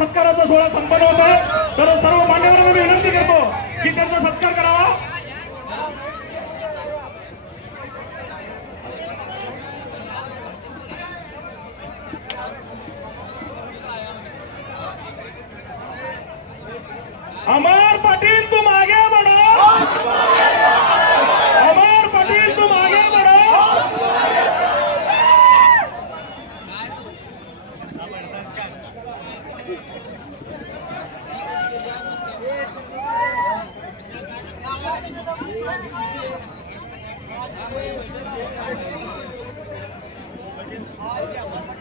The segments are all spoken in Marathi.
सत्काराचा सोहळा संपन्न होत आहे, तर सर्व मान्यवरांना विनंती करतो की त्यांचा सत्कार करावा। अमर पाटील तुम आगे बढ़ो, अमर पाटील तुम आगे बढ़ो।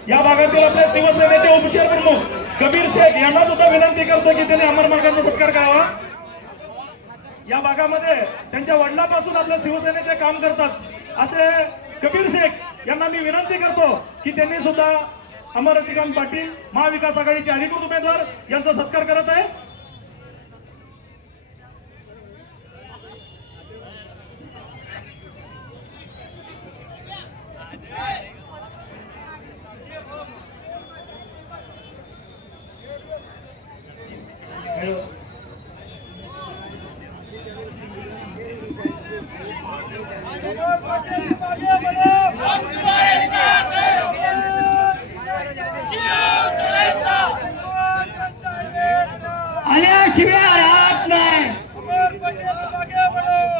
या भागातील आपल्या शिवसेनेचे उपशहर प्रमुख कबीर शेख यांना सुद्धा विनंती करतो की त्यांनी अमर मार्गाचा सत्कार करावा। या भागामध्ये त्यांच्या वडिलांपासून आपल्या शिवसेनेचे काम करतात असे कबीर शेख यांना मी विनंती करतो की त्यांनी सुद्धा अमर रतिकांत पाटील महाविकास आघाडीचे अधिकृत उमेदवार यांचा सत्कार करत आहे।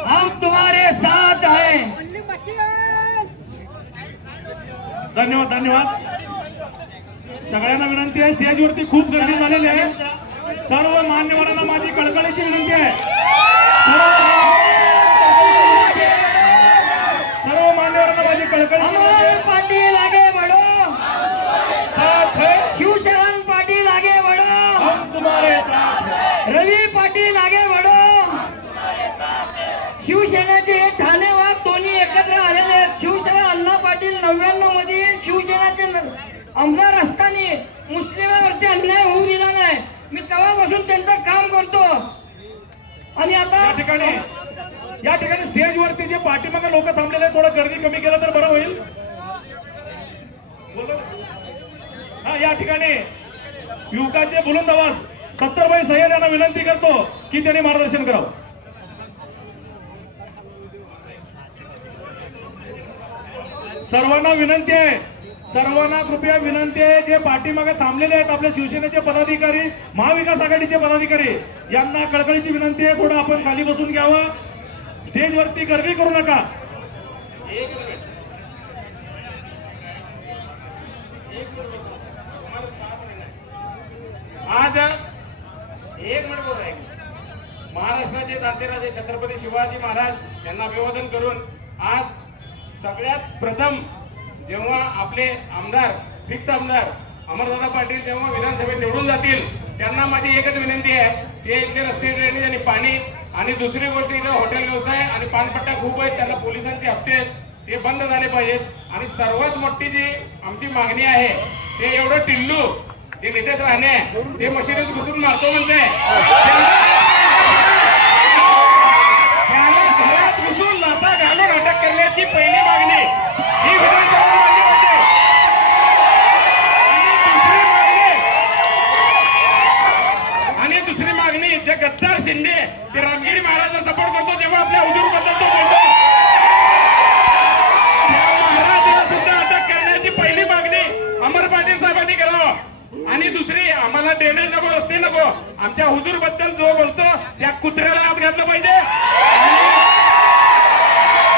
हम तुम्हारे साथ हैं। धन्यवाद धन्यवाद। सगळ्यांना विनंती आहे, स्टेजवरती खूप गर्दी झालेली आहे, सर्व मान्यवरांना माझी कळकळीची विनंती आहे, सर्व मान्यवरांना माझी कळकळीची विनंती आहे। पाटील आगे बढ़ो, साथ है शिवशरण पाटील आगे बढ़ो, हम तुम्हारे साथ हैं। रवी पाटील आगे बढ़ो। शिवसेनेचे हे ठाणे वाघ दोन्ही एकत्र आलेले आहेत। शिवसेना अण्णा पाटील 99 मध्ये शिवसेनेचे आमदार असताना मुस्लिमांवरती अन्याय होऊ दिला नाही, मी तेव्हापासून त्यांचं काम करतो। आणि आता या ठिकाणी स्टेजवरती जे पाठीमागे लोक थांबलेले आहेत, थोडं गर्दी कमी केलं तर बरं होईल। हा, या ठिकाणी युवकाचे बुलंद आवाज सत्तरभाई सय्यद यांना विनंती करतो की त्यांनी मार्गदर्शन करावं। सर्वांना विनंती आहे, सर्वांना कृपया विनंती आहे, जे पाठीमागे थांबलेले आहेत आपल्या शिवसेनेचे पदाधिकारी, महाविकास आघाडीचे पदाधिकारी, यांना कळकळीची विनंती आहे, थोडं आपण खाली बसून घ्यावं, स्टेजवरती गर्दी करू नका। आज एक मिनिट बोल आहे, महाराष्ट्राचे तातेराजे छत्रपती शिवाजी महाराज यांना अभिवादन करून आज सगळ्यात प्रथम जेव्हा आपले आमदार फिक्स आमदार अमरदादा पाटील जेव्हा विधानसभेत निवडून जातील, त्यांना माझी एकच विनंती आहे, ते इथले रस्ते ड्रेनेज आणि पाणी, आणि दुसरी गोष्ट इथे हॉटेल व्यवसाय आणि पानपट्टा खूप आहेत, त्यांना पोलिसांचे हप्ते आहेत, ते बंद झाले पाहिजेत। आणि सर्वात मोठी जी आमची मागणी आहे ते एवढं टिल्लू ते नितेश राणे ते मशिदीत घुसून मारतो म्हणते, त्याला घरात घुसून लाथा घालून अटक करण्याची पहिली मागणी ही विधानसभा मान्य होते। आणि दुसरी मागणी जे गद्दार शिंदे ते रामगिरी महाराजांना सपोर्ट करतो, जेव्हा आपल्या हुजूरबद्दल तो बोलतो, त्या महाराजांना सुद्धा अटक करण्याची पहिली मागणी आणि दुसरी आम्हाला ड्रेनेज नको, रस्ते नको, आमच्या हुजूर बद्दल जो बोलतो त्या कुत्र्याला आत घातलं पाहिजे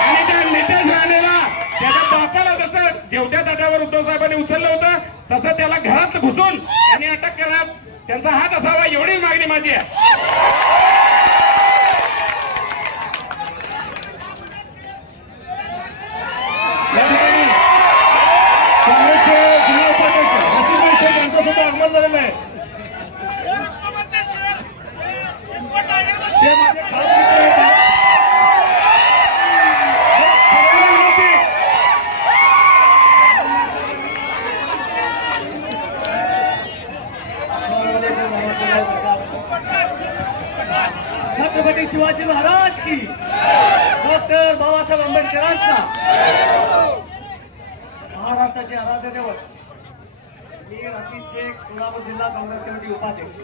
आणि त्या नितेश राणेला त्याच्या बापाला जसं जेवत्या ताटावर उद्धव साहेबांनी उचललं होतं तसं त्याला घरात घुसून त्यांनी अटक करण्यात त्यांचा हात असावा एवढीच मागणी माझी आहे. काँग्रेसचे जिल्हा उपाध्यक्ष नसीम शेख यांच्यासुद्धा आगमन झालेलं आहे. ते माझे खास मित्र आहेत. छत्रपती शिवाजी महाराज की, डॉक्टर बाबासाहेब आंबेडकरांचा, महाराष्ट्राचे आराध्य दैवत मी रशीद शेख, सोलापूर जिल्हा काँग्रेस कमिटी उपाध्यक्ष.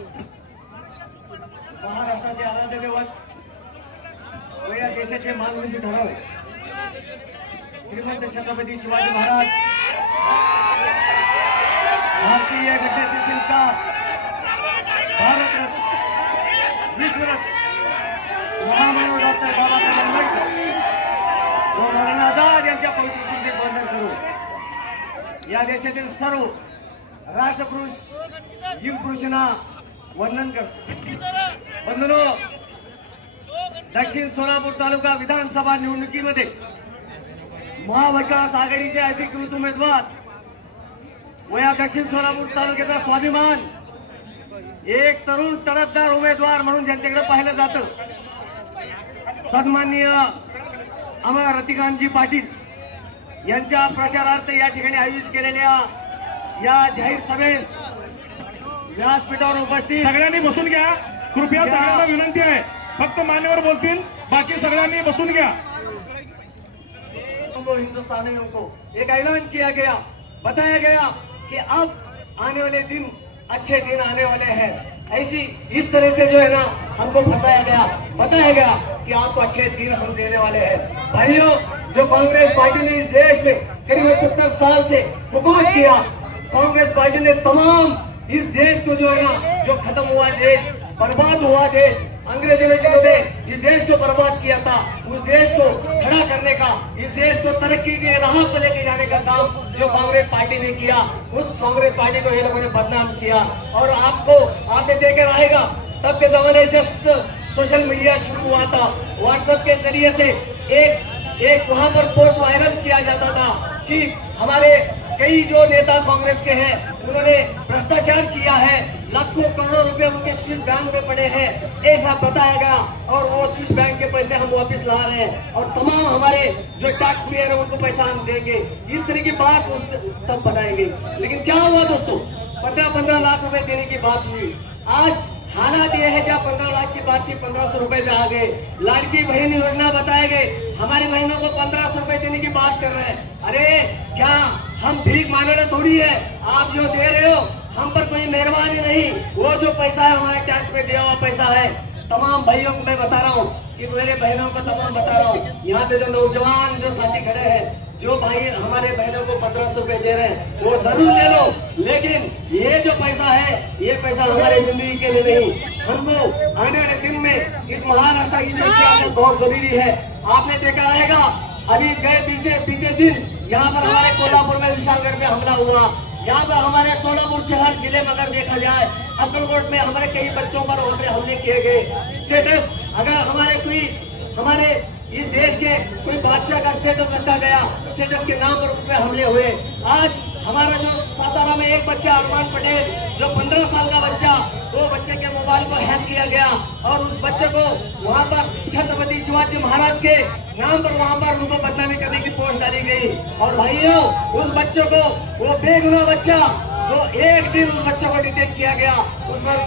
महाराष्ट्राचे आराध्य दैवत व या देशाचे मानवंत ठरावे श्रीमंत छत्रपती शिवाजी महाराज, भारतीय घटनेचे शिल्पकार, भारतरत्न, विश्वरत्न महामानव डॉक्टर बाबासाहेब आंबेडकर व मौलाना आझाद यांच्या पवित्र स्मृतीचे वंदन करू. या देशातील सर्व राष्ट्रपुरुष युग पुरुषांना वंदन करतो. बंधुनो, दक्षिण सोलापूर तालुका विधानसभा निवडणुकीमध्ये महाविकास आघाडीचे अधिकृत उमेदवार व या दक्षिण सोलापूर तालुक्याचा स्वाभिमान, एक तरुण तडफदार उमेदवार म्हणून ज्यांच्याकडे पाहिलं जातं, सन्माननीय अमर रतिकांतजी पाटील यांच्या प्रचारार्थ या ठिकाणी आयोजित केलेल्या या जाहीर सभेस व्यासपीठावर उपस्थित सगळ्यांनी बसून घ्या, कृपया सगळ्यांना विनंती आहे. फक्त मान्यवर बोलतील, बाकी सगळ्यांनी बसून घ्या. हिंदुस्तानियों को एक ऐलान किया गया, बताया गया कि अब आने वाले दिन अच्छे दिन आने वाले हैं. ऐसी इस तरह से जो है ना हमको फंसाया गया, बताया गया कि आपको अच्छे दिन हम देने वाले हैं. भाइयों, जो कांग्रेस पार्टी ने इस देश में करीब 70 साल से हुकूमत किया, कांग्रेस पार्टी ने तमाम इस देश को जो है ना, जो खत्म हुआ देश, बर्बाद हुआ देश, अंग्रेजों ने जिस देश को बर्बाद किया था, उस देश को खड़ा करने का, इस देश को तरक्की की राह पर लेके जाने का काम जो कांग्रेस पार्टी ने किया, उस कांग्रेस पार्टी को ये लोगों ने बदनाम किया. और आपने देखा रहेगा, तब के जमाने जब सोशल मीडिया शुरू हुआ था, व्हाट्सएप के जरिए से एक वहां पर पोस्ट वायरल किया जाता था कि हमारे कई जो नेता कांग्रेस के हैं उन्होंने भ्रष्टाचार किया है, लाखों करोड़ों रुपए उनके स्विस बैंक में पड़े हैं, ऐसा बताया गया. और वो स्विस बैंक के पैसे हम वापस ला रहे हैं और तमाम हमारे जो टैक्स पेयर है उनको पैसा हम देंगे, इस तरह की बात सब बताएंगे. लेकिन क्या हुआ दोस्तों, 15-15 लाख रुपए देने की बात हुई. आज हालात ये है, जहाँ 15 लाख की बात थी 1500 रुपए में आ गए. लाड़की बहन योजना बताए गए, हमारे बहनों को 1500 रुपए देने की बात कर रहे हैं. अरे क्या हम भीख मांगना थोड़ी है, आप जो दे रहे हो हम पर कोई मेहरबानी नहीं, वो जो पैसा है हमारे टैक्स में दिया हुआ पैसा है. तमाम भाइयों को मैं बता रहा हूँ कि मेरे बहनों को तमाम बता रहा हूँ, यहाँ पे जो नौजवान जो साथी खड़े हैं, जो भाई हमारे बहनों को 1500 रुपए दे रहे हैं, वो जरूर ले लो, लेकिन ये जो पैसा है ये पैसा हमारे जिंदगी के लिए नहीं. हमको आने वाले दिन में इस महाराष्ट्र की जो बहुत जरूरी है. आपने देखा रहेगा, अभी बीते दिन यहाँ पर हमारे कोल्हापुर में विशालगढ़ में हमला हुआ. यहाँ पर हमारे सोलापुर शहर जिले में अगर देखा जाए, अक्कलकोट में हमारे कई बच्चों पर वहाँ पे हमले किए गए. स्टेटस अगर हमारे इस देश के कोई बादशाह का स्टेटस रखा गया, स्टेटस के नाम पर हमले हुए. आज हमारा जो सातारा में एक बच्चा अरमान पटेल, जो 15 साल का बच्चा, वो बच्चे के मोबाइल को हैक किया गया और उस बच्चे को वहाँ पर छत्रपति शिवाजी महाराज के नाम पर वहाँ पर उनको बदनामी करने की पोस्ट डाली गई. और भाइयों, उस बच्चों को, वो बेगुनाह बच्चा, तो एक दिन उस बच्चे को डिटेक्ट किया गया, उस पर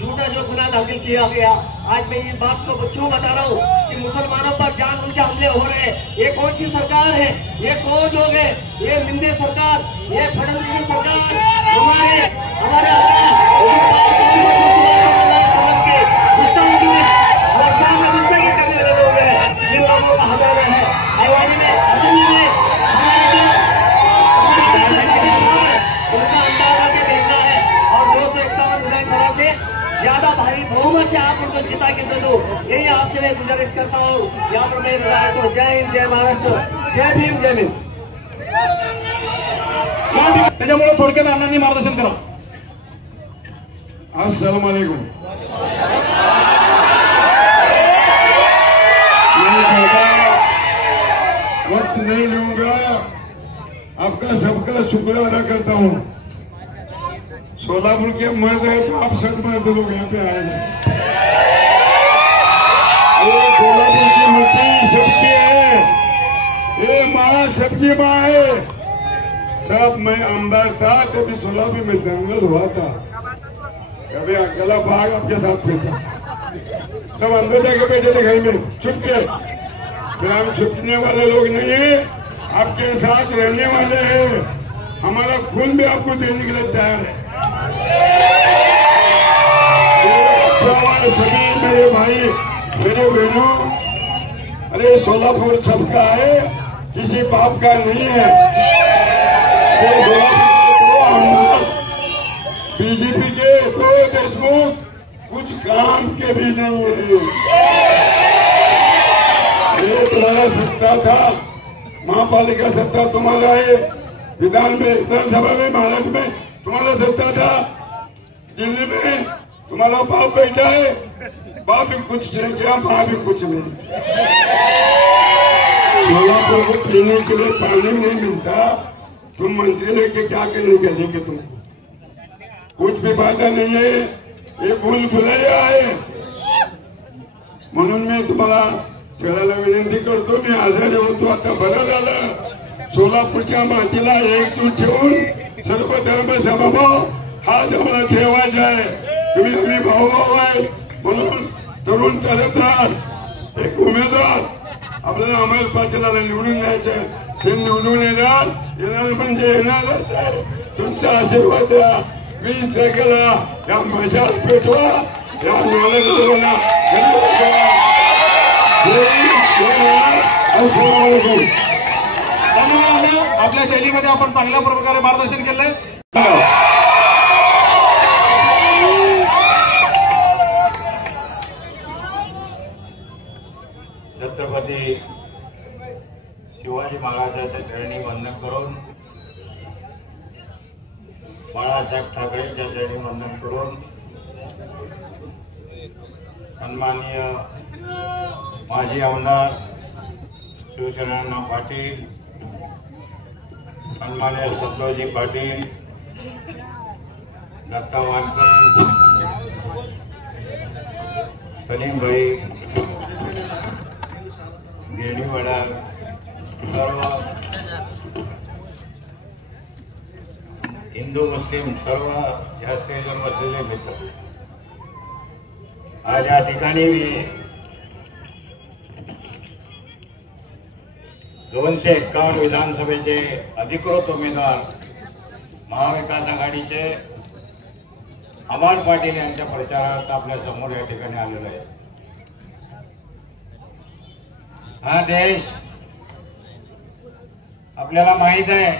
झूठा जो गुनाह दाखिल किया गया. आज मैं ये बात को क्यों बता रहा हूँ कि मुसलमानों पर जानबूझ के हमले हो रहे हैं. ये कौन सी सरकार है, ये कौन लोग है, ये मिंदे सरकार, ये फडणवीस की सरकार, हमारे शान में गुस्ताखी करने वाले लोग हैं, जिन लोगों का हमें है. आईवाड़ी में हमारे उनका अंदाजा के देखना ज्यादा भारी बहुमत से आप उनको जिता के दे दो, यही आपसे मैं गुजारिश करता हूँ। यहाँ पर मैं तो जय हिंद, जय महाराष्ट्र, जय भीम, जय भीम। त्याच्यामुळे थोडक्यात अण्णांनी मार्गदर्शन करा. अस्सलाम वालेकुम. वक्त नहीं लूंगा, आपका सबका शुक्र अदा करता हूँ. सोलापुर के मर्द है तो आप सब मर्द लोग यहाँ पे आए हैं. ये सोलापुर की मिट्टी सबकी है, ये माँ सबकी माँ है. सब मैं आमदार था तभी सोलापुर में दंगल हुआ था. कभी अकेला भाग आपके साथ फिरता, सब अंदर जाके बैठे थे घर में छुप के. फिर हम छुपने वाले लोग नहीं है, आपके साथ रहने वाले हैं. हमारा खून भी आपको देने के लिए तैयार है. सभी मेरे भाई, मेरे बहनों, अरे सोलापुर सबका है, किसी बाप का नहीं है. बीजेपी के दो देशमुख कुछ काम के भी नहीं है. ये तुम्हारा सत्ता था, महापालिका सत्ता तुम्हारा है, विधानसभा में महाराष्ट्र में तुम्हारा सत्ता था, दिल्ली में तुम्हारा बाप बैठा है. बाप भी कुछ नहीं किया, मां भी कुछ नहीं. सोलापुर को पीने के लिए पानी नहीं मिलता, तुम मंत्री लेके क्या करने कहेंगे? तुमको कुछ भी फायदा नहीं है. ये भूल भुलैया आहे. म्हणून मी तुम्हाला सगळ्याला विनंती करतो, मी आजारी होतो, आता बरं झालं. सोलापूरच्या मातीला एकजूट ठेवून सर्व धर्म समभाव हा आम्हाला ठेवायचा आहे. तुम्ही आम्ही भाऊभाऊ आहे म्हणून तरुण तरफदार एक उमेदवार आपल्याला अमोल पाटीलाला निवडून द्यायचं. ते निवडून येणार म्हणजे येणारच आहे. तुमचा आशीर्वाद द्या. 20 तारखेला या मशाल पेटवा, या नाल्याला आपल्या शैलीमध्ये आपण चांगल्या प्रकारे मार्गदर्शन केलंय. छत्रपती शिवाजी महाराजांच्या चरणी वंदन करून, बाळासाहेब ठाकरेंच्या चरणी वंदन करून, सन्माननीय माजी आमदार शिवसेना पाटील, सन्माननीय सतलोजी पाटील, दत्ता वानकर, सलीमभाई गिरडीवाडा, सर्व हिंदू मुस्लिम सर्व या स्टेजवर बसलेले मित्र, आज या ठिकाणी 251 विधानसभेचे अधिकृत उमेदवार महाविकास आघाडीचे अमोल पाटील यांच्या प्रचारार्थ आपल्या समोर या ठिकाणी आलेला आहे. हा देश आपल्याला माहित आहे,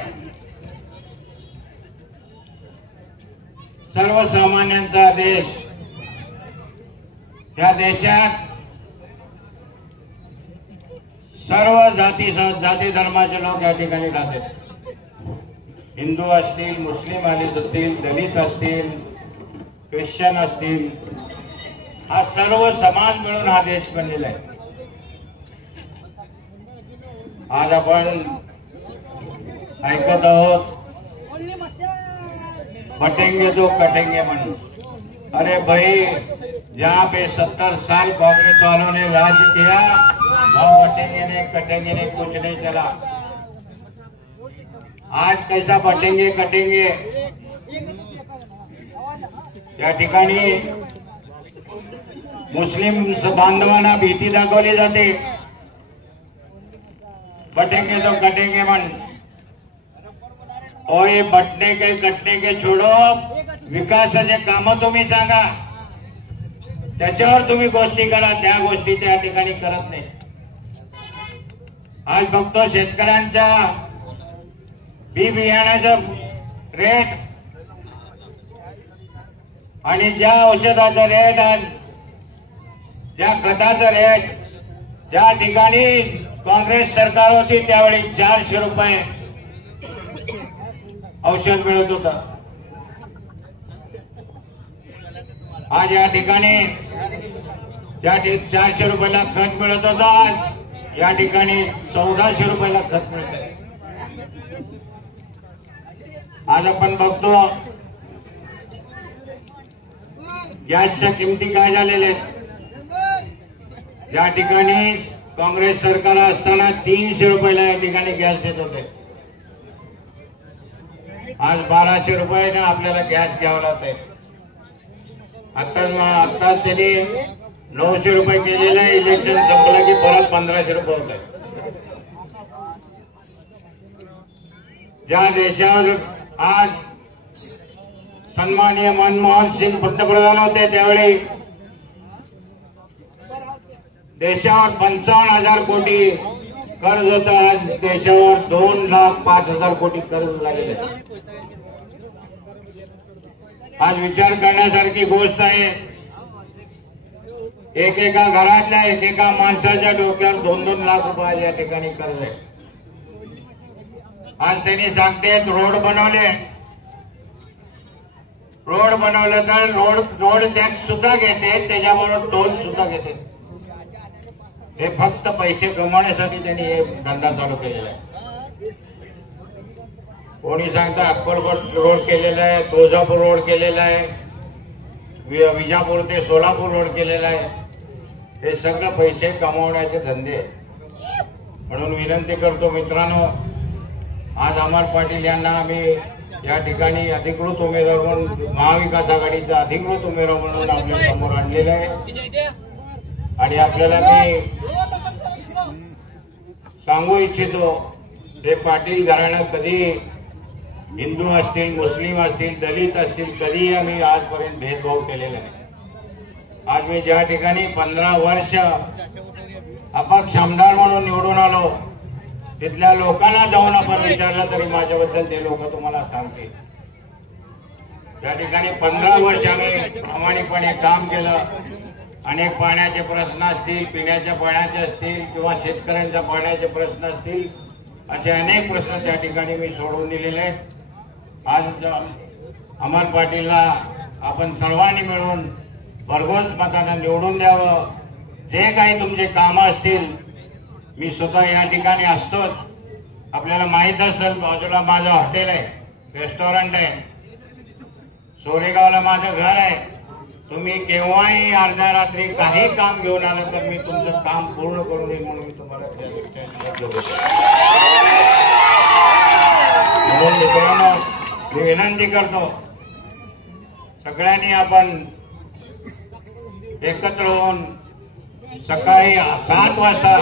सर्वसामान्यांचा देश. त्या देशात सर्व जाती धर्माचे लोक या ठिकाणी राहतात. हिंदू असतील, मुस्लिम असतील, दलित असतील, ख्रिश्चन असतील, हा सर्व समान मिळून हा देश बनलेला आहे. आज आपण ऐकत आहोत बटेंगे तो कटेंगे म्हणून. अरे भाई, जहाँ पे 70 साल कांग्रेस वालों ने राज किया, वहां बटेंगे नहीं कटेंगे नहीं कुछ नहीं चला. आज कैसा बटेंगे कटेंगे. या ठिकाणी मुस्लिम बांधवांना भीती दाखवली जाते, बटेंगे तो कटेंगे म्हणून. और ये बटने के कटने के छोडो, विकासाचे काम तुम्ही सांगा, त्याच्यावर तुम्ही गोष्टी करा. त्या गोष्टी त्या ठिकाणी करत नाही. आज बघतो शेतकऱ्यांच्या बी बियाण्याचं रेट आणि ज्या औषधाचं रेट आज, ज्या खताचं रेट ज्या ठिकाणी काँग्रेस सरकार होती त्यावेळी 400 रुपये औषध मिळत होतं, आज या ठिकाणी 400 रुपयाला खत मिळत होतं, आज या ठिकाणी 1400 रुपयाला खत मिळत आहे. आज आपण बघतो गॅसच्या किमती काय झालेल्या आहेत. ज्या ठिकाणी काँग्रेस सरकार असताना 300 रुपयाला या ठिकाणी गॅस देत होते, आज 1200 रुपयाने आपल्याला गॅस घ्यावा लागत आहे. आत्ताच त्यांनी 900 रुपये केलेलं आहे. इलेक्शन संपलं की परत 1500 रुपये होत आहे. ज्या देशावर आज सन्माननीय मनमोहन सिंग पंतप्रधान होते त्यावेळी देशावर 55,000 कोटी कर्ज होतं, आज देशावर 2,05,000 कोटी कर्ज झालेलं आहे. आज विचार करण्यासारखी गोष्ट आहे. एकेका घरातल्या एकेका माणसाच्या डोक्यावर 2-2 लाख रुपये या ठिकाणी कर्ज आहे. आज त्यांनी सांगते रोड बनवले, रोड बनवलं तर रोड टॅक्स सुद्धा घेते, त्याच्याबरोबर टोल सुद्धा घेते. हे फक्त पैसे कमवण्यासाठी त्यांनी हे धंदा चालू केलेला आहे. कोणी सांगतं अक्कलकोट रोड केलेला आहे, तुळजापूर रोड केलेला आहे, विजापूर ते सोलापूर रोड केलेला आहे. हे सगळं पैसे कमवण्याचे धंदे. म्हणून विनंती करतो मित्रांनो, आज अमर पाटील यांना आम्ही या ठिकाणी अधिकृत उमेदवार म्हणून, महाविकास आघाडीचा अधिकृत उमेदवार म्हणून आपल्या समोर आणलेलं आहे. आणि आपल्याला मी सांगू इच्छितो, हे पाटील घराणं कधी हिंदू असतील, मुस्लिम असतील, दलित असतील, कधीही आम्ही आजपर्यंत भेदभाव केलेला नाही. आज मी ज्या ठिकाणी 15 वर्ष अपक्ष आमदार म्हणून निवडून आलो, तिथल्या लोकांना जाऊन आपण विचारलं तरी माझ्याबद्दल ते लोक तुम्हाला सांगतील. त्या ठिकाणी 15 वर्ष आम्ही प्रामाणिकपणे काम केलं. अनेक पाण्याचे प्रश्न असतील, पिण्याच्या पाण्याचे असतील किंवा शेतकऱ्यांच्या पाण्याचे प्रश्न असतील, असे अनेक प्रश्न त्या ठिकाणी मी सोडवून दिलेले आहेत. आज अमर पाटीलला आपण सर्वांनी मिळून भरघोस मतानं निवडून द्यावं. जे काही तुमचे कामं असतील, मी स्वतः या ठिकाणी असतोच. आपल्याला माहीत असेल, बाजूला माझं हॉटेल आहे, रेस्टॉरंट आहे, सोरेगावला माझं घर आहे. तुम्ही केव्हाही अर्ध्या रात्री काही काम घेऊन आलं तर मी तुमचं काम पूर्ण करून येईल म्हणून मी तुम्हाला म्हणून मित्रांनो मी विनंती करतो, सगळ्यांनी आपण एकत्र होऊन सकाळी 7 वाजता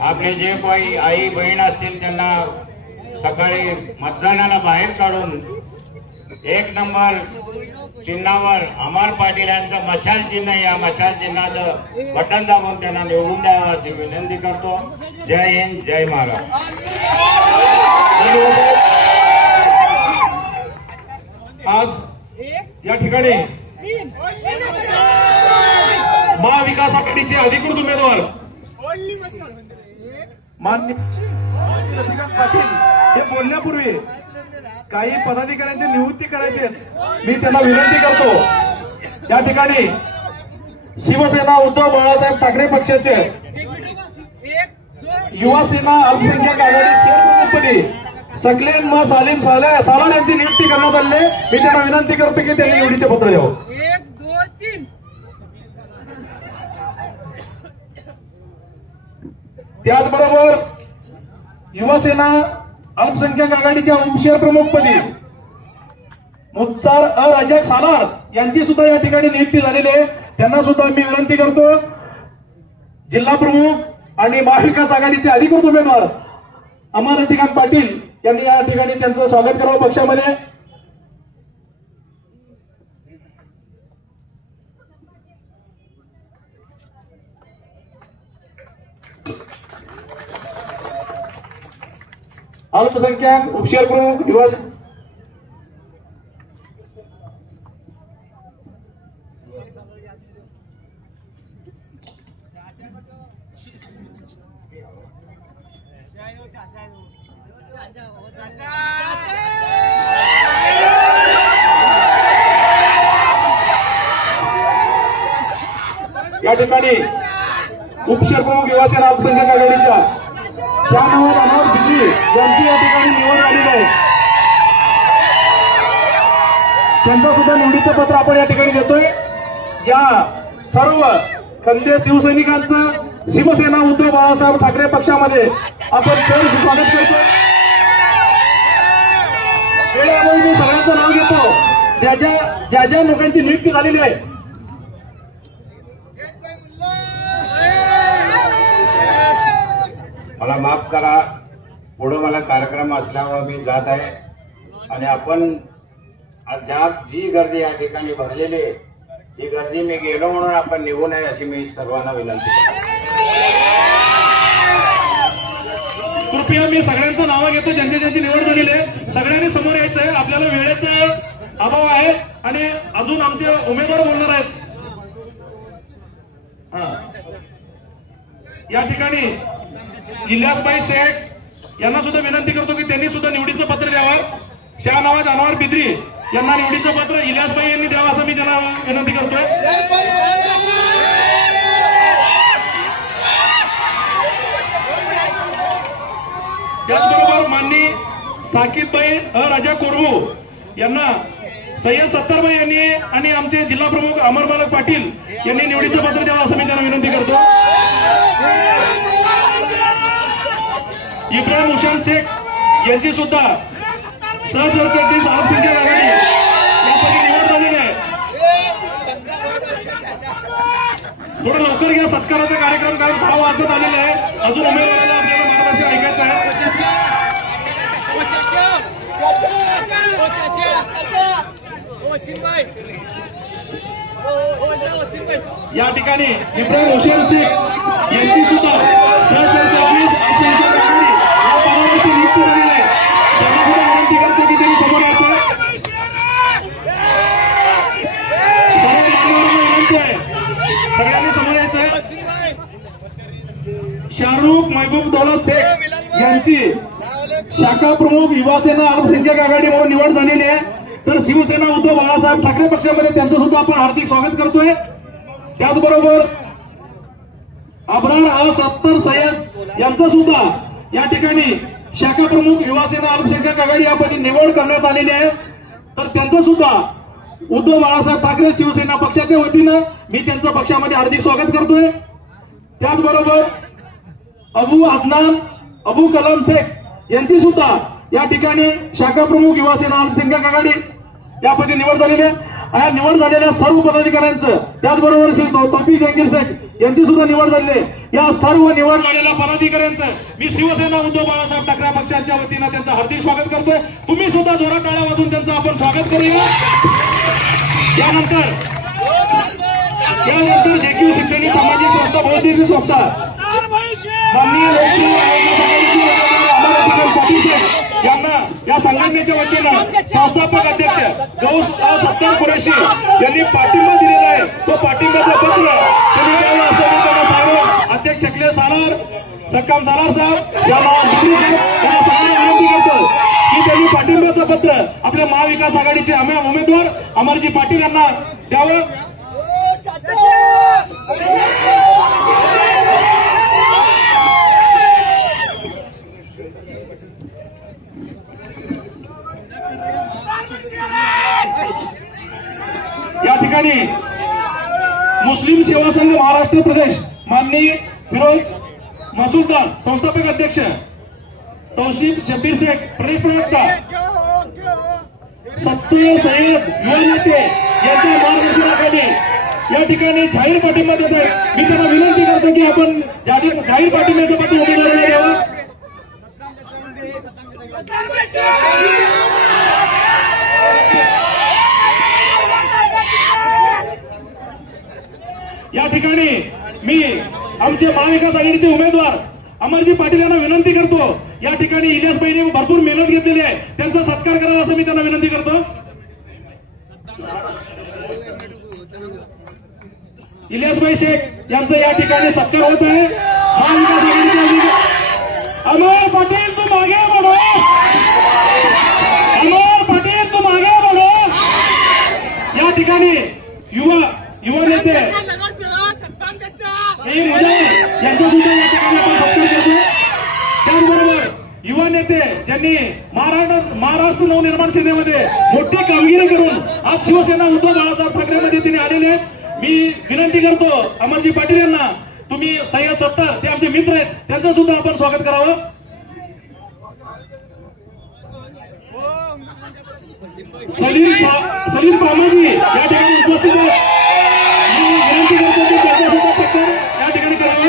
आपले जे काही आई बहीण असतील त्यांना सकाळी मतदानाला बाहेर काढून 1 नंबर चिन्हावर अमर पाटील यांचं मशाल चिन्ह, या मशाल चिन्हाचं बटन दाबून त्यांना निवडून द्यावं अशी विनंती करतो. जय हिंद, जय महाराष्ट्र. आज या ठिकाणी महाविकास आघाडीचे अधिकृत उमेदवार माननीय पाटील हे बोलण्यापूर्वी काही पदाधिकाऱ्यांची नियुक्ती करायची, मी त्यांना विनंती करतो. या ठिकाणी शिवसेना उद्धव बाळासाहेब ठाकरे पक्षाचे युवा सेना अल्पसंख्याक आघाडी शेअरप्रमुखपदी सकलेन म सालीम सालाल यांची नियुक्ती करण्यात आली. मी त्यांना विनंती करतो की त्यांनी निवडीचे पत्र द्यावं. 1, 2, 3. त्याचबरोबर युवासेना अल्पसंख्याक आघाडीच्या उपशहरप्रमुखपदी मुख्तार रजाक सालार यांची सुद्धा या ठिकाणी नियुक्ती झालेली आहे. त्यांना सुद्धा मी विनंती करतो, जिल्हा प्रमुख आणि महाविकास आघाडीचे अधिकृत उमेदवार अमरकांत पाटील यांनी या ठिकाणी त्यांचं स्वागत करावं पक्षामध्ये. अल्पसंख्याक उपशहर प्रमुख या ठिकाणी उपशरप्रमुख युवासेना अल्पसंख्याक आघाडीच्या शाहनवाज अनवर बिजली यांची या ठिकाणी निवड झालेली आहे. त्यांचं सुद्धा निवडीचं पत्र आपण या ठिकाणी देतोय. या सर्व खंदे शिवसैनिकांचं शिवसेना उद्धव बाळासाहेब ठाकरे पक्षामध्ये आपण सहर्ष स्वागत करतो. वेळेअभावी मी सगळ्यांचं नाव घेतो ज्या ज्या लोकांची नियुक्ती झालेली आहे. मला माफ करा, पुढे मला कार्यक्रम असल्यामुळे मी जात आहे आणि आपण ज्या जी गर्दी या ठिकाणी भरलेली आहे ही गर्दी मी गेलो म्हणून आपण निघू नये अशी मी सर्वांना विनंती करतो. कृपया मी सगळ्यांचं नावं घेतो ज्यांची निवड झालेली आहे. सगळ्यांनी समोर यायचं आहे. आपल्याला वेळेचा अभाव आहे आणि अजून आमचे उमेदवार बोलणार आहेत. या ठिकाणी इलियासभाई शेख यांना सुद्धा विनंती करतो की त्यांनी सुद्धा निवडीचं पत्र द्यावं. शाहनवाज अनवर बिद्री यांना निवडीचं पत्र इलियासभाई यांनी द्यावं असं मी त्यांना विनंती करतोय. त्याचबरोबर माननीय साकीबभाई राजा कोरबू यांना सय्यद सत्तारभाई यांनी आणि आमचे जिल्हा प्रमुख अमरबालक पाटील यांनी निवडीचं पत्र द्यावं असं मी त्यांना विनंती करतो. इब्राहिम हुसेन शेख यांची सुद्धा सहसरचिटणीस अल्पसंख्याक आघाडी यापैकी निवड झालेली आहे. थोडं लवकर घ्या, सत्काराचा कार्यक्रम काय 6 वाजत आलेला आहे. अजून उमेदवाराला आपल्याला मार्गदर्शन ऐकायचं आहे. या ठिकाणी इब्राहिम हुसेन शेख यांची सुद्धा सहसरचिटणीस अल्पसंख्याक आघाडी या पदावरती नियुक्ती झालेली आहे. त्यांना सुद्धा विनंती करतो की त्यांनी समोर यायचं. सगळ्यांनी समोर यायचं. शाहरुख महबूब दौलत शेख यांची शाखा प्रमुख युवासेना अल्पसंख्याक आघाडी म्हणून निवड झालेली आहे. तर शिवसेना उद्धव बाळासाहेब ठाकरे पक्षामध्ये त्यांचं सुद्धा आपण हार्दिक स्वागत करतोय. त्याचबरोबर अब्रार सत्तर सय्यद यांचं सुद्धा या ठिकाणी शाखा प्रमुख युवासेना अल्पसंख्याक आघाडी यापैकी निवड करण्यात आलेली आहे. तर त्यांचं सुद्धा उद्धव बाळासाहेब ठाकरे शिवसेना पक्षाच्या वतीनं मी त्यांचं पक्षामध्ये हार्दिक स्वागत करतोय. त्याचबरोबर अबू अदनान अबू कलाम शेख यांची सुद्धा या ठिकाणी शाखा प्रमुख युवासेना अल्पसंख्याक आघाडी यापैकी निवड झालेली आहे. या निवड झालेल्या सर्व पदाधिकाऱ्यांचं त्याचबरोबर श्री तौफीक जहांगीर शेख यांची सुद्धा निवड झालेली आहे. या सर्व निवड झालेल्या पदाधिकाऱ्यांचं मी शिवसेना उद्धव बाळासाहेब ठाकरे पक्षाच्या वतीनं त्यांचं हार्दिक स्वागत करतोय. तुम्ही सुद्धा जोरात टाळ्या वाजवून त्यांचं आपण स्वागत करूया. त्यानंतर जेक्यू शैक्षणिक सामाजिक संस्था बौद्धिक संस्था माननीय यांना या संघटनेच्या वतीनं संस्थापक अध्यक्ष गौस सत्तार कुरेशी यांनी पाठिंबा दिलेला आहे. तो पाठिंब्याचं पत्र त्यांनी द्यावं असं मी त्यांना सांगून अध्यक्ष शकले सालार सक्काम सालार साहेब यांना सगळ्यांना विनंती करतो की त्यांनी पाठिंब्याचं पत्र आपल्या महाविकास आघाडीचे उमेदवार अमरजी पाटील यांना द्यावं. या ठिकाणी मुस्लिम सेवा संघ महाराष्ट्र प्रदेश माननीय फिरोज मसूरदार संस्थापक अध्यक्ष तौशीफ शब्बीर शेख प्रदेश प्रवक्ता सत्तर सय्यद युवा नेते यांच्या मार्गदर्शनाखाली या ठिकाणी जाहीर पाठिंबा देत आहे. मी त्यांना विनंती करतो की आपण जाहीर पाठिंब्याचं पत्र उमेदवाराला द्यावं. या ठिकाणी मी आमचे महाविकास आघाडीचे उमेदवार अमरजी पाटील यांना विनंती करतो. या ठिकाणी इलियासभाईंनी भरपूर मेहनत घेतलेली आहे, त्यांचा सत्कार करावा असं मी त्यांना विनंती करतो. इलियासभाई शेख यांचं या ठिकाणी सत्कार होत आहे. महाविकास आघाडीचे अमर पाटील तुम आगे बढ़ो. सेनेमध्ये मोठी कामगिरी करून आज शिवसेना उद्धव बाळासाहेब ठाकरेमध्ये तिने आलेले आहेत। मी विनंती करतो अमरजी पाटील यांना, तुम्ही सय्यद सत्तार ते आमचे मित्र आहेत, त्यांचं सुद्धा आपण स्वागत करावं। सलीम पामाजी या ठिकाणी उपस्थित आहेत, मी विनंती करतो की त्यांचा सुद्धा सत्कार या ठिकाणी करावा।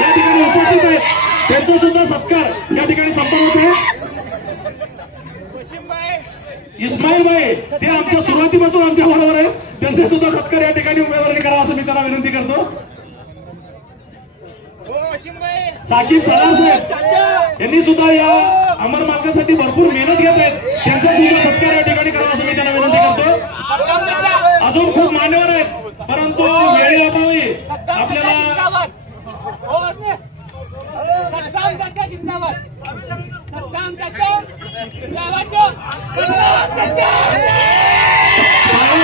या ठिकाणी उपस्थित आहेत, त्यांचा सुद्धा सत्कार या ठिकाणी संपन्न होत आहे। इस्माईल भाई ते आमच्या सुरुवातीपासून आमच्या बरोबर आहेत, त्यांचे सुद्धा सत्कार या ठिकाणी उमेदवारांनी करावा असं मी त्यांना विनंती करतो। साकीब सलार साहेब यांनी सुद्धा या अमर मार्गासाठी भरपूर मेहनत घेत आहेत, त्यांचा सुद्धा सत्कार या ठिकाणी करावा असं मी त्यांना विनंती करतो। अजून खूप मान्यवर आहेत, परंतु वेळेअभावी आपल्याला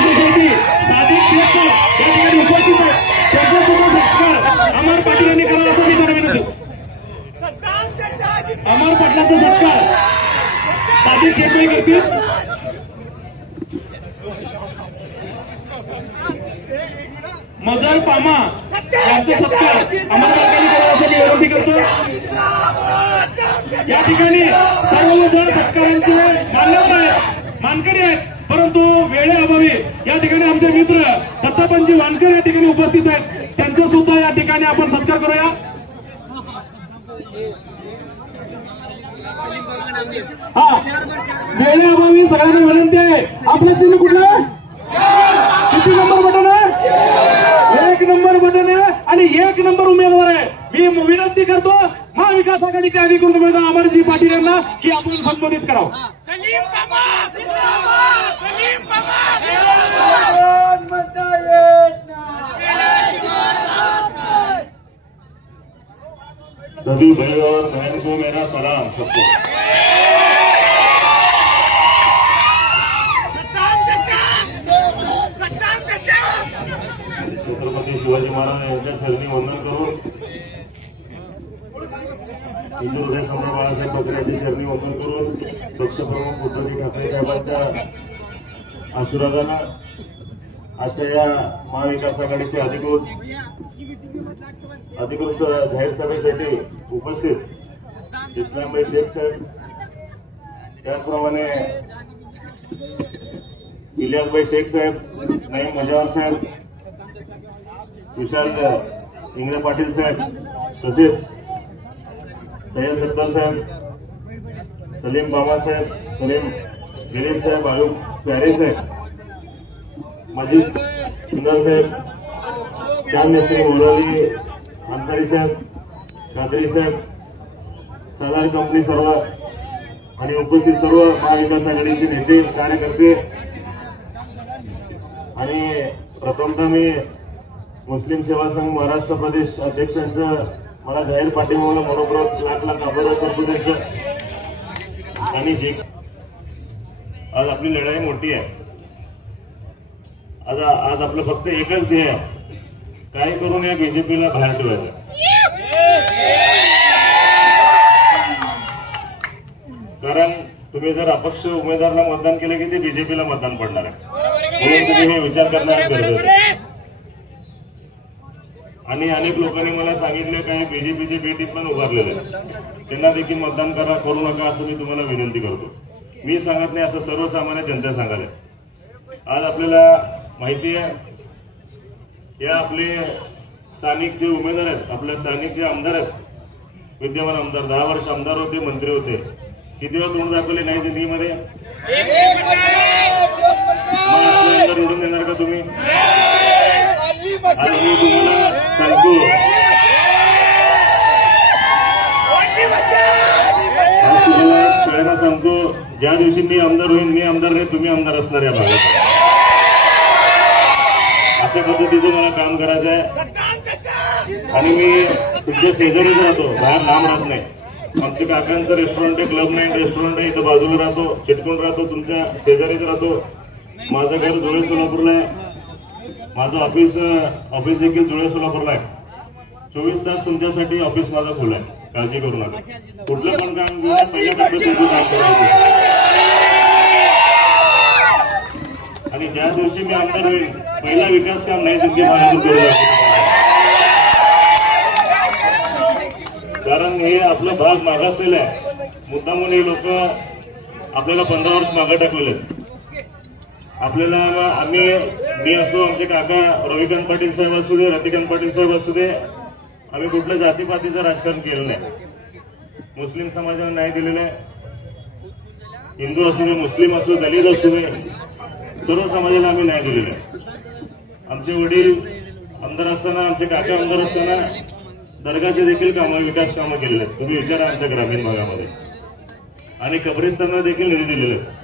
सोसायटी सादिक शेख या ठिकाणी उपस्थित आहेत, त्यांचा सुद्धा सत्कार अमर पाटील यांनी करावा असं मी त्यांना विनंती। अमर पाटलांचा सत्कार सादिक शेख करतील। मजर पामा यांचा सत्कार अमर पाटलांनी करावा असं मी विनंती करतो। या ठिकाणी सर्वजण सत्कारांचे मान्यवर आहेत, मानकरी आहेत, परंतु वेळेअभावी या ठिकाणी आमचे मित्र दत्तापंजी वानकर या ठिकाणी उपस्थित आहेत, त्यांचा सुद्धा या ठिकाणी आपण सत्कार करूया। हा, वेळेअभावी सगळ्यांना विनंती आहे, आपलं चिन्ह कुठलं आहे? किती नंबर बटन आहे? 1 नंबर बटन आहे आणि 1 नंबर उमेदवार आहे। मी विनंती करतो महाविकास आघाडीचे अधिकृत उमेदवार अमरजी पाटील यांना की आपण संबोधित करावं। सभी भाई और बहन को मेरा सलाम। सबको छत्रपती शिवाजी महाराज यांच्या चरणी वंदन करून हिंदू हृदय सम्राट बाळासाहेब ठाकरे यांच्या चरणी वंदन करून पक्षप्रमुख उद्धव ठाकरे साहेबांच्या आशीर्वादानं आजच्या या महाविकास आघाडीचे अधिकृत जाहीर सभेसाठी उपस्थित इस्लामभाई शेख साहेब, त्याचप्रमाणे इलियासभाई शेख साहेब, नईम मुजावर साहेब, विशाल इंगळे पाटील साहेब, तसेच सय्यद सत्तार साहेब, सलीम बाबा साहेब, सलीम गिरीश साहेब, आयुब प्यारे साहेब, मजीद सुंदर साहेब, श्याम मिस्त्री मोराली अंसारी साहेब, कादरी साहेब, सलार कंपनी सर्व आणि उपस्थित सर्व महाविकास आघाडीचे नेते कार्यकर्ते आणि प्रथमतः मी मुस्लिम सेवा संघ महाराष्ट्र प्रदेश अध्यक्षांचं मला जाहीर पाठिंबा मनोपूर्वक लाख आभार करतो त्यांचं। आणि जे आज आपली लढाई मोठी आहे, आज आपलं फक्त एकच ध्येय आहे, काय करून या बीजेपीला बाहेर ठेवायचं। कारण तुम्ही जर अपक्ष उमेदवाराला मतदान केलं की ते बीजेपीला मतदान पडणार आहे, म्हणून तुम्ही हे विचार करणार गरजेचं आहे। आणि अनेक लोकांनी मला सांगितलं काही बीजेपीचे बेटी पण उभारलेले, त्यांना देखील मतदान करू नका असं मी तुम्हाला विनंती करतो। मी सांगत नाही, असं सर्वसामान्य जनता सांगायला। आज आपल्याला माहिती आहे, या आपले स्थानिक जे उमेदवार आहेत, आपल्या स्थानिक जे आमदार आहेत, विद्यमान आमदार 10 वर्ष आमदार होते, मंत्री होते, किती वेळा तोंड दाखवले नाही जिंदगीमध्ये? निवडून देणार का तुम्ही? आणि मी तुम्हाला सांगतो, सगळ्यांना सांगतो, ज्या दिवशी मी आमदार होईन, मी आमदार नाही, तुम्ही आमदार असणार या भागात। अशा पद्धतीचं मला काम करायचं आहे आणि मी तुमच्या शेजारीच राहतो, बाहेर लांब राहत नाही। आमच्या काकांचं रेस्टॉरंट आहे, क्लब 9 रेस्टॉरंट आहे, इथं बाजूला राहतो, चिटकून राहतो, तुमच्या शेजारीच राहतो। माझं घर धुळे सोलापूरला आहे, माझं ऑफिस देखील धुळे सोलापूरला आहे। 24 तास तुमच्यासाठी ऑफिस माझा खुला आहे। काळजी करू नका. कुठलं पण काम पहिल्या पद्धतीचं काम करायचं. आणि ज्या दिवशी मी आमदार होईल पहिला विकास काम नाही तुमची महाराज केलं. कारण हे आपला भाग मागासलेला आहे. मुद्दामून हे लोक आपल्याला 15 वर्ष मागे टाकलेले. आपल्याला मी असो, आमचे काका रविकांत पाटील साहेब असू दे, रतिकांत पाटील साहेब असू दे, आम्ही कुठल्या जातीपातीचं राजकारण केलं नाही. मुस्लिम समाजाला न्याय दिलेला आहे. हिंदू असू दे, मुस्लिम असू, दलित असू दे, सर्व समाजाला आम्ही न्याय दिलेला आहे. आमचे वडील आमदार असताना, आमचे काका आमदार असताना दर्गाचे देखील कामं, विकास कामं केलेले आहेत. तुम्ही विचारा आमच्या ग्रामीण भागामध्ये. आणि कब्रिस्तानला देखील निधी दिलेला आहे.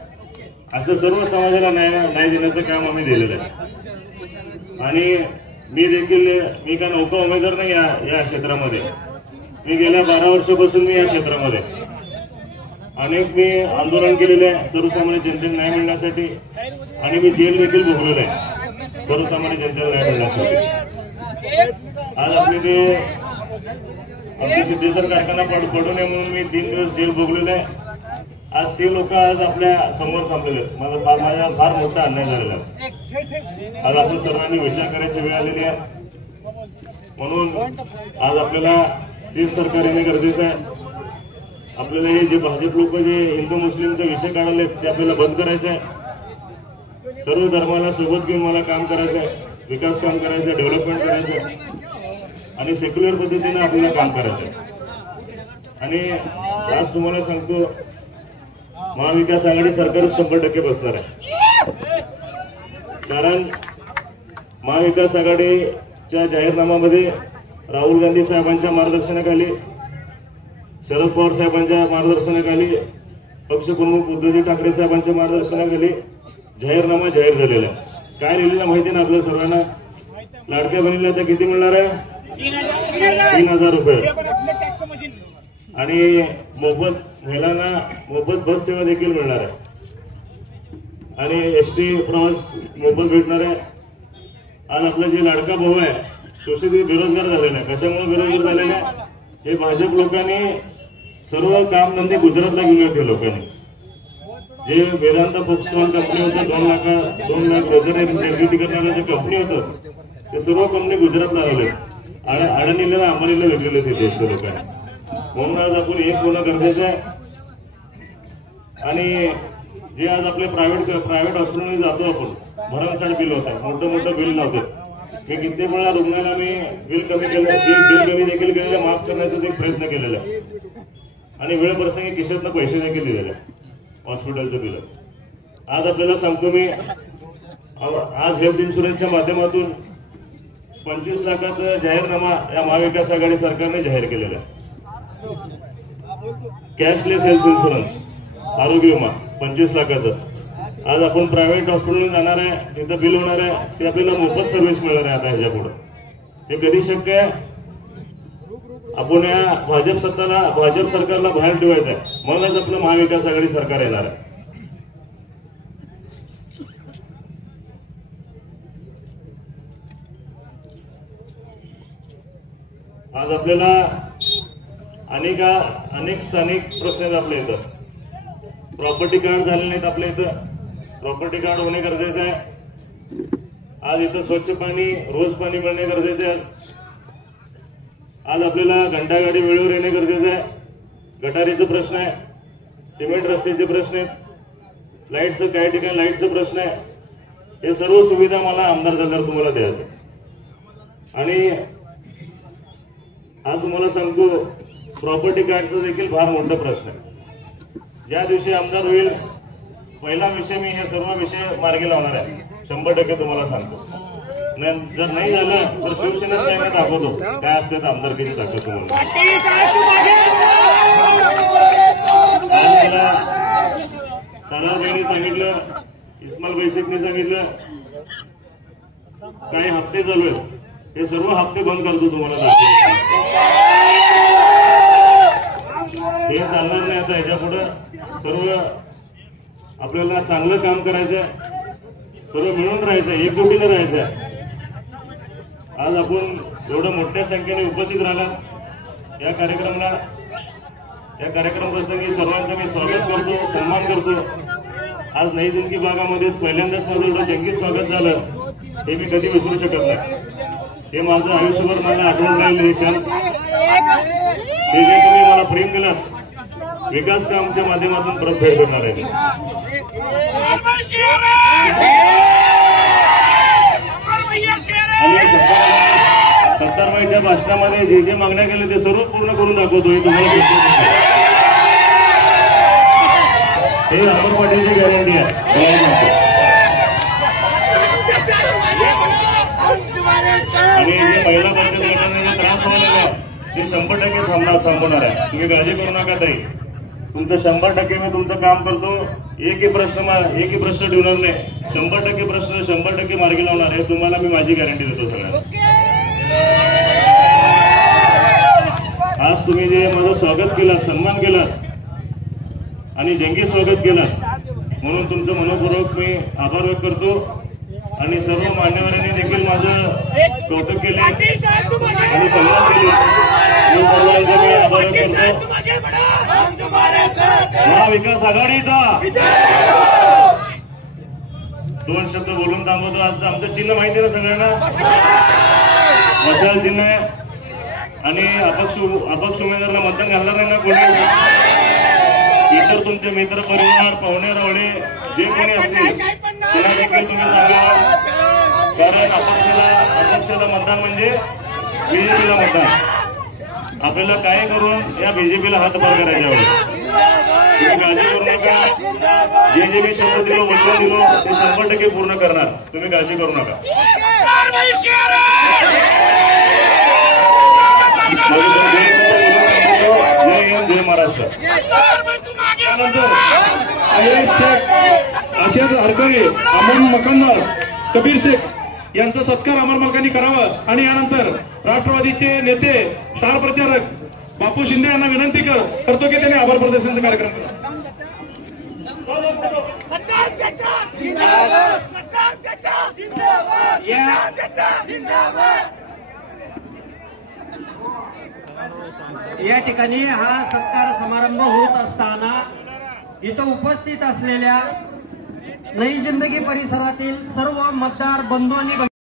असं सर्व समाजाला न्याय देण्याचं काम आम्ही दिलेलं आहे. आणि मी का नौका उमेदवार नाही या क्षेत्रामध्ये. मी गेल्या 12 वर्षापासून मी या क्षेत्रामध्ये अनेक मी आंदोलन केलेले आहे सर्वसामान्य जनतेला न्याय मिळण्यासाठी. आणि मी जेल देखील भोगलेलं आहे सर्वसामान्य जनतेला न्याय मिळण्यासाठी. आज आमचे सिद्धेश्वर कारखाना पडू नये म्हणून मी 3 दिवस जेल भोगलेलं आहे. आज ते लोक आज आपल्या समोर थांबलेले. माझा फार मोठा अन्याय झालेला आहे. आज आपण सर्वांनी विचार करायची वेळ आलेली आहे. म्हणून आज आपल्याला स्थिर सरकार येणे गरजेचं आहे. आपल्याला हे जे भाजप लोक जे हिंदू मुस्लिमचा विषय काढले ते आपल्याला बंद करायचं आहे. सर्व धर्माला सोबत घेऊन मला काम करायचं आहे. विकास काम करायचं, डेव्हलपमेंट करायचं आणि सेक्युलर पद्धतीने आपल्याला काम करायचं आहे. आणि आज तुम्हाला सांगतो, महाविकास आघाडी सरकार 100% बसणार आहे. कारण महाविकास आघाडीच्या जाहीरनाम्यामध्ये राहुल गांधी साहेबांच्या मार्गदर्शनाखाली, शरद पवार साहेबांच्या मार्गदर्शनाखाली, पक्षप्रमुख उद्धवजी ठाकरे साहेबांच्या मार्गदर्शनाखाली जाहीरनामा जाहीर झालेला आहे. काय लिहिलेलं माहिती ना आपल्या सर्वांना? लाडक्या बहिणीला आता किती मिळणार आहे? 3,000 रुपये. आणि महिलांना मोफत बस सेवा देखील मिळणार आहे. आणि एसटी प्रवास मोफत भेटणार आहे. आज आपला जे लाडका भाऊ आहे तो बेरोजगार झालेला आहे. कशामुळे बेरोजगार झालेला आहे? हे भाजप लोकांनी सर्व कामधंदे गुजरातला घेऊन ठेवले. लोकांनी जे वेदांता फोक्सकॉन कंपनी होतं, 2 लाख निर्मिती करणाऱ्या जे कंपनी होतं ते सर्व कंपनी गुजरातला आले. अडाणीला अंबानीला वेगळेले तिथे लोकांनी. म्हणून आज आपण एक होणं गरजेचं आहे. आणि जे आज आपले प्रायव्हेट हॉस्पिटलमध्ये जातो आपण, भरमसाठ बिल होतं, मोठं बिल नव्हतं. मी कित्येक वेळा रुग्णाला मी बिल कमी केलं, बिल कमी देखील केलेलं, माफ करण्याचा एक प्रयत्न केलेला आहे. आणि वेळ प्रसंगी खिशातनं पैसे देखील दिलेले हॉस्पिटलचं बिल. आज आपल्याला सांगतो मी, आज हेल्थ इन्शुरन्सच्या माध्यमातून 25 लाखाचा जाहीरनामा या महाविकास आघाडी सरकारने जाहीर केलेला आहे. कॅशलेस हेल्थ इन्शुरन्स, आरोग्य विमा 25 लाखाचं. आज आपण प्रायव्हेट हॉस्पिटलमध्ये जाणार आहे, तिथं बिल होणार आहे, ते आपल्याला मोफत सर्व्हिस मिळणार आहे. आता ह्याच्या पुढे हे कधी शक्य आहे? आपण या भाजप सरकारला बाहेर ठेवायचं आहे. म्हणूनच आपलं महाविकास आघाडी सरकार येणार आहे. आज आपल्याला अनेक स्थानिक प्रश्न आहेत आपल्या इथं. प्रॉपर्टी कार्ड झाले नाहीत आपल्या इथं. प्रॉपर्टी कार्ड होणे गरजेचं आहे. आज इथं स्वच्छ पाणी, रोज पाणी मिळणे गरजेचे आहे. आज आपल्याला घंटागाडी वेळेवर येणे गरजेचं आहे. गटारीचा प्रश्न आहे, सिमेंट रस्त्याचे प्रश्न आहेत, लाईटचं काही ठिकाणी लाईटचा प्रश्न आहे. हे सर्व सुविधा मला आमदार झाल्यावर तुम्हाला द्यायचं. आणि आज तुम्हाला सांगतो, प्रॉपर्टी कार्डचा देखील फार मोठा प्रश्न आहे. ज्या दिवशी आमदार होईल पहिला विषय मी हे सर्व विषय मार्गी लावणार आहे. 100% तुम्हाला सांगतो. जर नाही झालं तर शिवसेनेत काय दाखवतो काय असते आमदारकीची ताकद तुम्हाला. सालारबाईंनी सांगितलं, इस्माईल बैसेकनी सांगितलं, काही हप्ते चालू आहेत, हे सर्व हप्ते बंद करतो तुम्हाला दाखवतो. हे चालणार नाही. आता ह्याच्या पुढे सर्व आपल्याला चांगलं काम करायचंय, सर्व मिळून राहायचं, एकजुटीने राहायचं. आज आपण एवढं मोठ्या संख्येने उपस्थित राहिला या कार्यक्रमाला या कार्यक्रम प्रसंगी सर्वांचं मी स्वागत करतो, सन्मान करतो. आज नई जिंदगी भागामध्येच पहिल्यांदाच माझं एवढं जंगी स्वागत झालं हे मी कधी विसरू शकत नाही. हे माझं आयुष्यभर मला आठवण राहिलं हे क्षण. हे जे तुम्ही मला प्रेम दिलं विकास कामच्या माध्यमातून परत भेट होणार आहे. आणि सत्तारबाईच्या भाषणामध्ये जे जे मागण्या केल्या ते सर्व पूर्ण करून दाखवतो हे तुम्हाला हे अमर पाटीलची गॅरंटी आहे. आणि जे महिला बचत गटांना जे त्रास व्हायला ते 100% थांबवणार आहे. तुम्ही काळजी करू नका ताई. तुमचं 100% मी तुमचं काम करतो. एकही प्रश्न ठेवणार नाही. 100% प्रश्न 100% मार्गी लावणार आहे. तुम्हाला मी माझी गॅरंटी देतो सगळ्यांना. आज तुम्ही जे माझं स्वागत केलं, सन्मान केला आणि जंगी स्वागत केलं म्हणून तुमचं मनपूर्वक मी आभार व्यक्त करतो. आणि सर्व मान्यवरांनी देखील माझं कौतुक केले आणि सन्मान केले. मी सर्वांचा मी आभार व्यक्त करतो. महाविकास आघाडीचा 2 शब्द बोलून थांबवतो. आज आमचं चिन्ह माहिती ना सगळ्यांना, मशाल चिन्ह आहे. आणि अपक्ष उमेदवाराला मतदान घालणार नाही ना कोणी. इतर तुमचे मित्र परिवार पाहुणे रावळे जे कोणी असतील त्यांना देखील तुम्ही सांगा. कारण अपक्षाला मतदान म्हणजे बीजेपीला मतदान. आपल्याला काय करून या बीजेपीला हातभार करायच्या वेळी तुम्ही काळजी करू नका. जे जे मी शब्द दिलो वचन दिलो ते 100% पूर्ण करणार. तुम्ही काळजी करू नका. जय हिंद, जय महाराष्ट्र. त्यानंतर अशेद हरकरे, अमन मकंदर, कबीर शेख यांचा सत्कार अमर मालकांनी करावा. आणि यानंतर राष्ट्रवादीचे नेते स्टार प्रचारक बापू शिंदे यांना विनंती करतो की त्यांनी आभार प्रदर्शनाचा कार्यक्रम करा. या ठिकाणी हा सत्कार समारंभ होत असताना इथं उपस्थित असलेल्या नई जिंदगी परिसरातील सर्व मतदार बंधू आणि